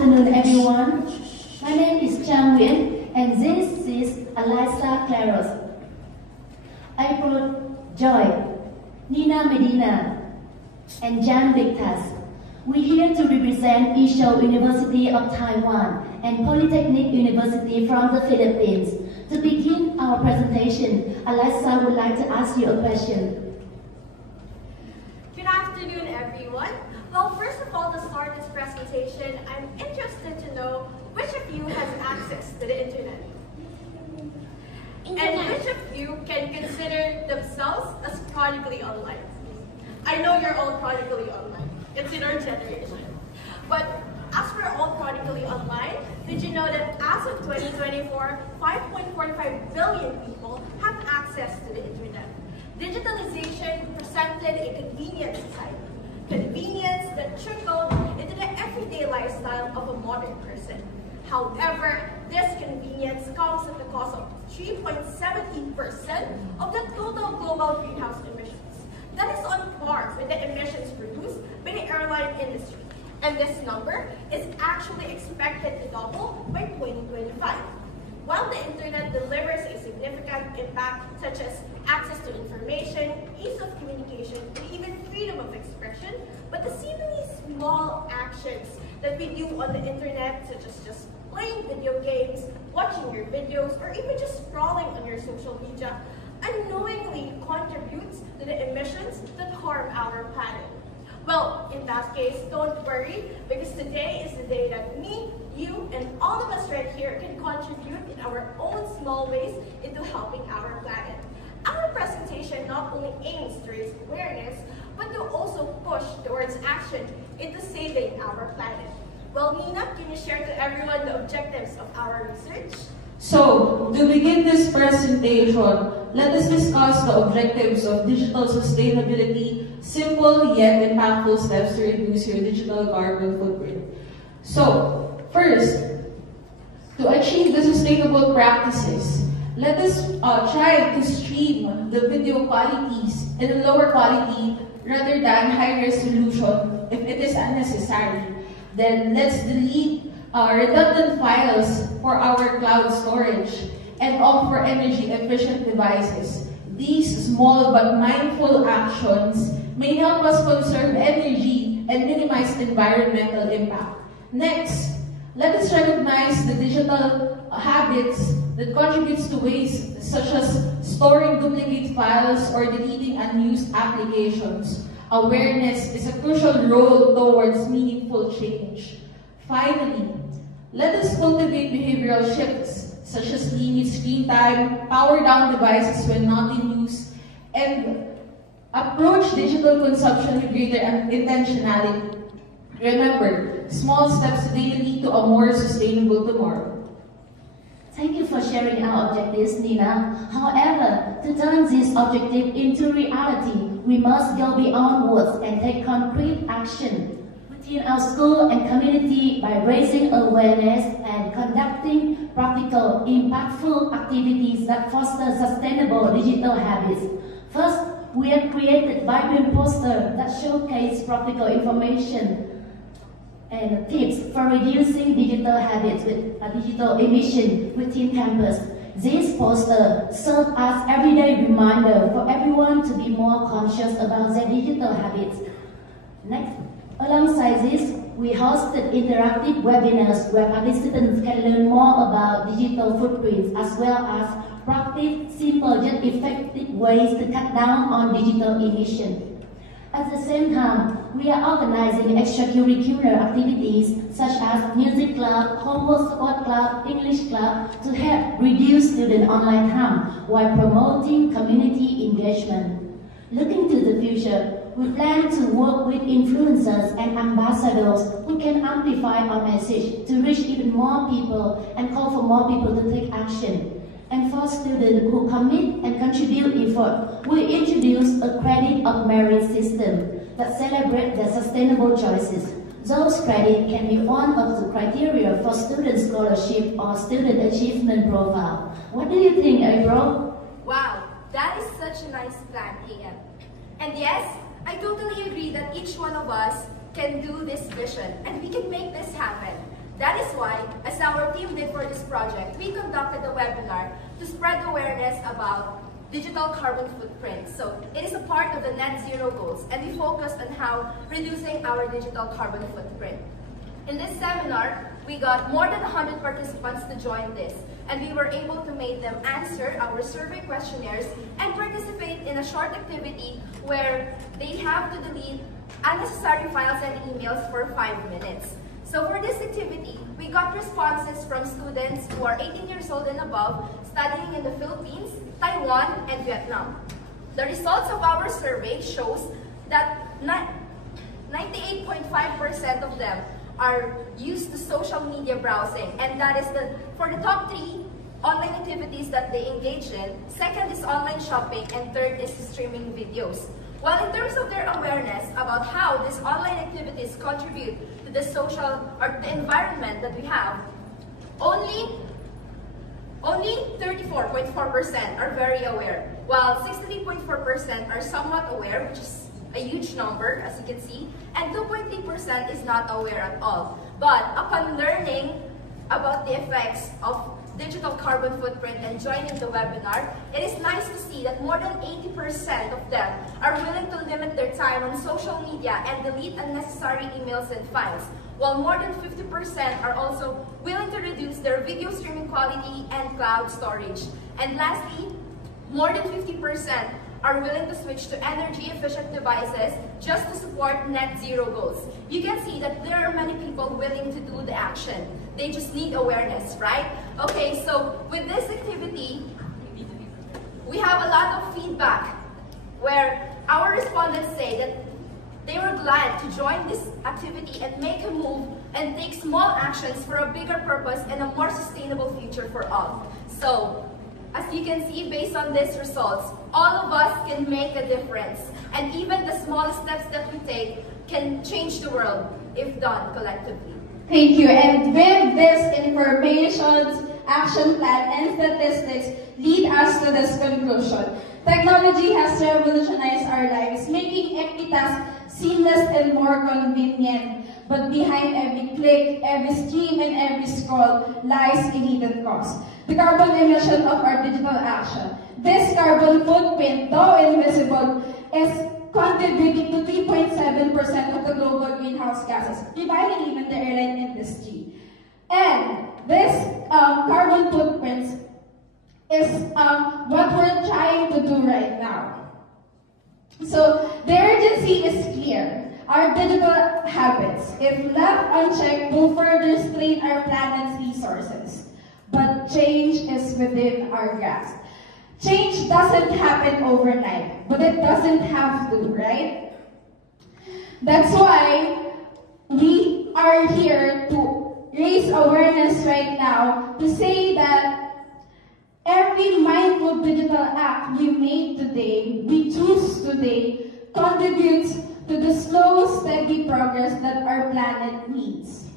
afternoon, everyone. My name is Chang Nguyen, and this is Eliza Claros, April Joy, Nina Medina, and Jan Victas. We're here to represent Isho University of Taiwan and Polytechnic University from the Philippines. To begin our presentation, Eliza would like to ask you a question. Good afternoon, everyone. Well, first of all, to start this presentation, I'm interested to know which of you has access to the internet? And which of you can consider themselves as chronically online? I know you're all chronically online. It's in our generation. But as we're all chronically online, did you know that as of 2024, 5.45 billion people have access to the internet? Digitalization presented a convenient society. Convenience that trickled into the everyday lifestyle of a modern person. However, this convenience comes at the cost of 3.17% of the total global greenhouse emissions. That is on par with the emissions produced by the airline industry. And this number is actually expected to double by 2025. While the internet delivers a significant impact such as access to information, ease of communication, and even freedom of expression, but the seemingly small actions that we do on the internet, such as just playing video games, watching your videos, or even just scrolling on your social media, unknowingly contributes to the emissions that harm our planet. Well, in that case, don't worry, because today is the day that me, you, and all of us right here can contribute in our own small ways into helping our planet. Our presentation not only aims to raise awareness, but to also push towards action into saving our planet. Well, Nina, can you share to everyone the objectives of our research? So, to begin this presentation, let us discuss the objectives of digital sustainability, simple yet impactful steps to reduce your digital carbon footprint. So, first, to achieve the sustainable practices, let us try to stream the video qualities in lower quality rather than high resolution if it is unnecessary. Then let's delete redundant files for our cloud storage and opt for energy efficient devices. These small but mindful actions may help us conserve energy and minimize environmental impact. Next, let us recognize the digital habits that contributes to waste, such as storing duplicate files or deleting unused applications. Awareness is a crucial role towards meaningful change. Finally, let us cultivate behavioral shifts, such as limit screen time, power down devices when not in use, and approach digital consumption with greater intentionality. Remember, small steps today lead to a more sustainable tomorrow. Thank you for sharing our objectives, Nina. However, to turn this objective into reality, we must go beyond words and take concrete action within our school and community by raising awareness and conducting practical, impactful activities that foster sustainable digital habits. First, we have created vibrant posters that showcase practical information and tips for reducing digital habits with digital emission within campus. This poster serves as everyday reminder for everyone to be more conscious about their digital habits. Next, alongside this, we hosted interactive webinars where participants can learn more about digital footprints as well as practice simple yet effective ways to cut down on digital emission. At the same time, we are organizing extracurricular activities such as music club, homework sport club, English club to help reduce student online time while promoting community engagement. Looking to the future, we plan to work with influencers and ambassadors who can amplify our message to reach even more people and call for more people to take action. And for students who commit and contribute effort, we introduce a credit of merit system that celebrates their sustainable choices. Those credits can be one of the criteria for student scholarship or student achievement profile. What do you think, April? Wow, that is such a nice plan, AM. And yes, I totally agree that each one of us can do this vision and we can make this happen. That is why, as our team did for this project, we conducted a webinar to spread awareness about digital carbon footprint. So it is a part of the net zero goals, and we focused on how reducing our digital carbon footprint. In this seminar, we got more than 100 participants to join this, and we were able to make them answer our survey questionnaires and participate in a short activity where they have to delete unnecessary files and emails for 5 minutes. So for this activity, we got responses from students who are 18 years old and above, studying in the Philippines, Taiwan, and Vietnam. The results of our survey shows that 98.5% of them are used to social media browsing, and that is for the top 3 online activities that they engage in. Second is online shopping, and third is streaming videos. While in terms of their awareness about how these online activities contribute to the social or the environment that we have, only 34.4% are very aware, while 63.4% are somewhat aware, which is a huge number, as you can see, and 2.3% is not aware at all. But upon learning about the effects of digital carbon footprint and joining the webinar, it is nice to see that more than 80% of them are willing to limit their time on social media and delete unnecessary emails and files, while more than 50% are also willing to reduce their video streaming quality and cloud storage. And lastly, more than 50% are willing to switch to energy-efficient devices just to support net zero goals. You can see that there are many people willing to do the action. They just need awareness, right? Okay, so with this activity, we have a lot of feedback where our respondents say that they were glad to join this activity and make a move and take small actions for a bigger purpose and a more sustainable future for all. So, as you can see, based on these results, all of us can make a difference. And even the smallest steps that we take can change the world if done collectively. Thank you. And with this information, action plan, and statistics lead us to this conclusion. Technology has revolutionized our lives, making every task seamless and more convenient. But behind every click, every stream, and every scroll lies a hidden cost: the carbon emission of our digital action. This carbon footprint, though invisible, is contributing to 3.7% of the global greenhouse gases, dividing even the airline industry. And this carbon footprint is what we're trying to do right now. So the urgency is clear. Our digital habits, if left unchecked, will further strain our planet's resources. But change is within our grasp. Change doesn't happen overnight, but it doesn't have to, right? That's why we are here to raise awareness right now to say that every mindful digital act we made today, we choose today, contributes to the slow, steady progress that our planet needs.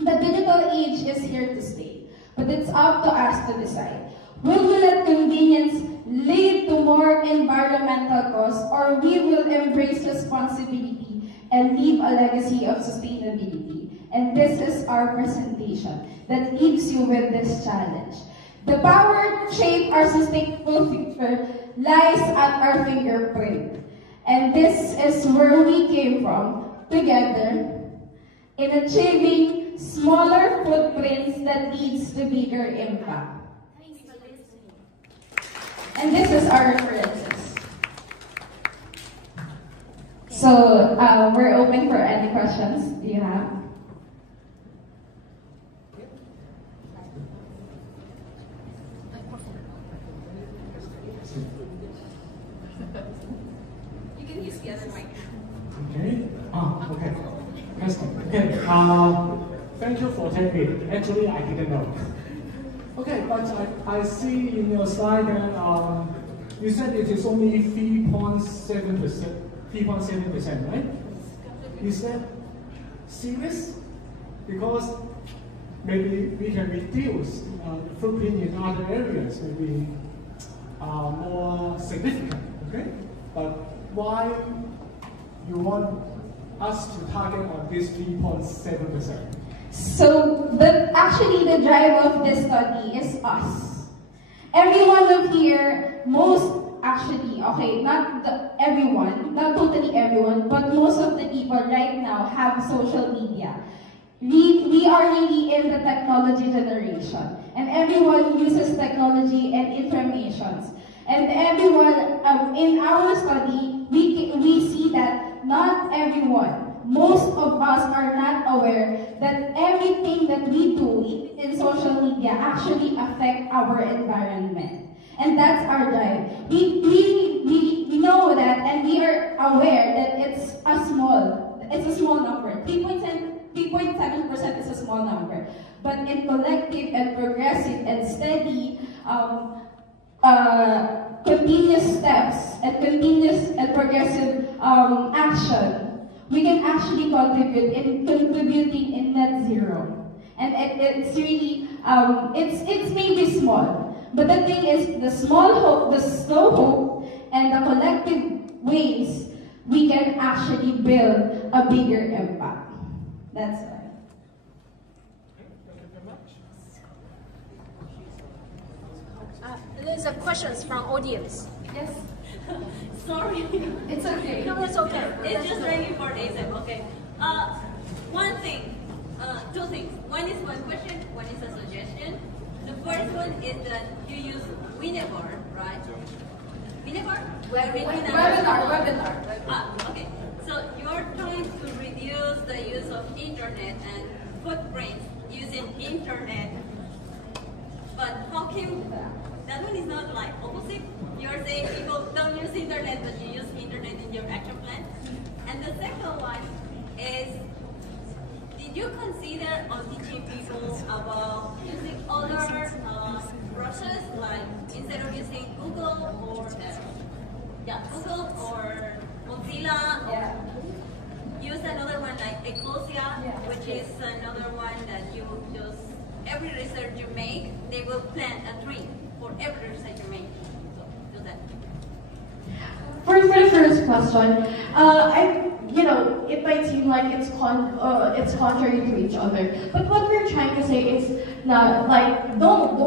The digital age is here to stay, but it's up to us to decide. Will we let convenience lead to more environmental costs, or we will embrace responsibility and leave a legacy of sustainability? And this is our presentation that leaves you with this challenge. The power to shape our sustainable future lies at our fingerprint. And this is where we came from, together, in achieving smaller footprints that leads to bigger impact. And this is our references. So we're open for any questions you have. You can use the other mic. Okay. Okay. Okay. Thank you for taking it. Actually, I didn't know. Okay, but I see in your slide that you said it is only 3.7%, right? Is that serious? Because maybe we can reduce the footprint in other areas, maybe more significant, okay? But why you want us to target on this 3.7%? So, actually the drive of this study is us. Every one of here, everyone, not totally everyone, but most of the people right now have social media. We are really in the technology generation, and everyone uses technology and information. And everyone, in our study, we see that not everyone, most of us are not aware that everything that we do in social media actually affect our environment. And that's our drive. We know that, and we are aware that it's a small number. 3.7% is a small number. But in collective and progressive and steady continuous steps and continuous and progressive action, we can actually contribute in contributing in net zero. And it's really, it's maybe small, but the thing is, the small hope, the slow hope, and the collective ways, we can actually build a bigger impact. That's why. There's a questions from audience. Yes. Sorry. It's okay. No, it's okay. It's just ready for ASAP. Okay. One thing. Two things. One is one question. One is a suggestion. The first one is that you use Winnebar, right? Winnebar? Webinar. Okay. So you're trying to reduce the use of internet and footprints using internet. But how can that one is not like opposite? You're saying people don't use internet, but you use internet in your action plan. And the second one is, did you consider on teaching people about using other brushes, like instead of using Google or Google or Mozilla, or use another one like Ecosia, which is another one that you just every research you make, they will plant a tree for every research you make. So do that. For the first question, it might seem like it's contrary to each other, but what we're trying to say is not like don't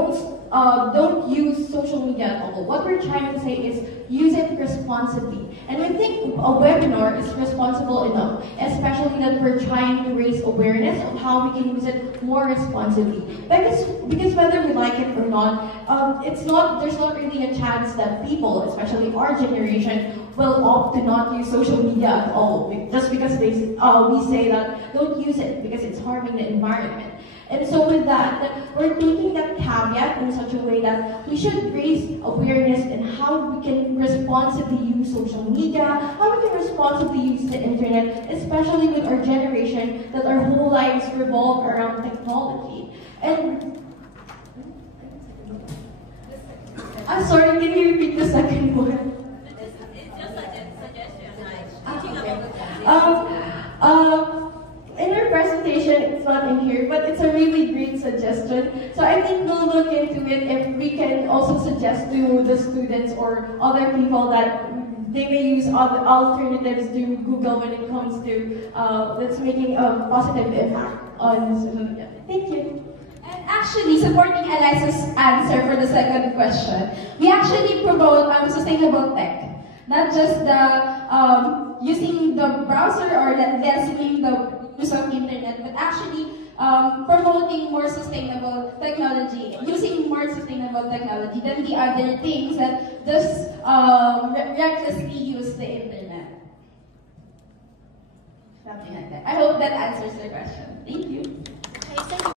use social media at all. What we're trying to say is use it responsibly, and we think a webinar is responsible enough, especially that we're trying to raise awareness of how we can use it more responsibly. Because whether we like it or not, there's not really a chance that people, especially our generation, will opt to not use social media at all, just because we say that don't use it because it's harming the environment. And so with that, we're taking that caveat in such a way that we should raise awareness in how we can responsibly use social media, how we can responsibly use the internet, especially with our generation that our whole lives revolve around technology. And sorry, can you repeat the second one? It's just a suggestion, like teaching about the in our presentation, it's not in here, but it's a really great suggestion. So I think we'll look into it if we can also suggest to the students or other people that they may use other alternatives to Google when it comes to that's making a positive impact on social media. Thank you. And actually, supporting Eliza's answer for the second question, we actually promote sustainable tech, not just the using the browser or lessening the use of internet, but actually promoting more sustainable technology, using more sustainable technology than the other things that just recklessly use the internet. Something like that. I hope that answers the question. Thank you. Okay, thank you.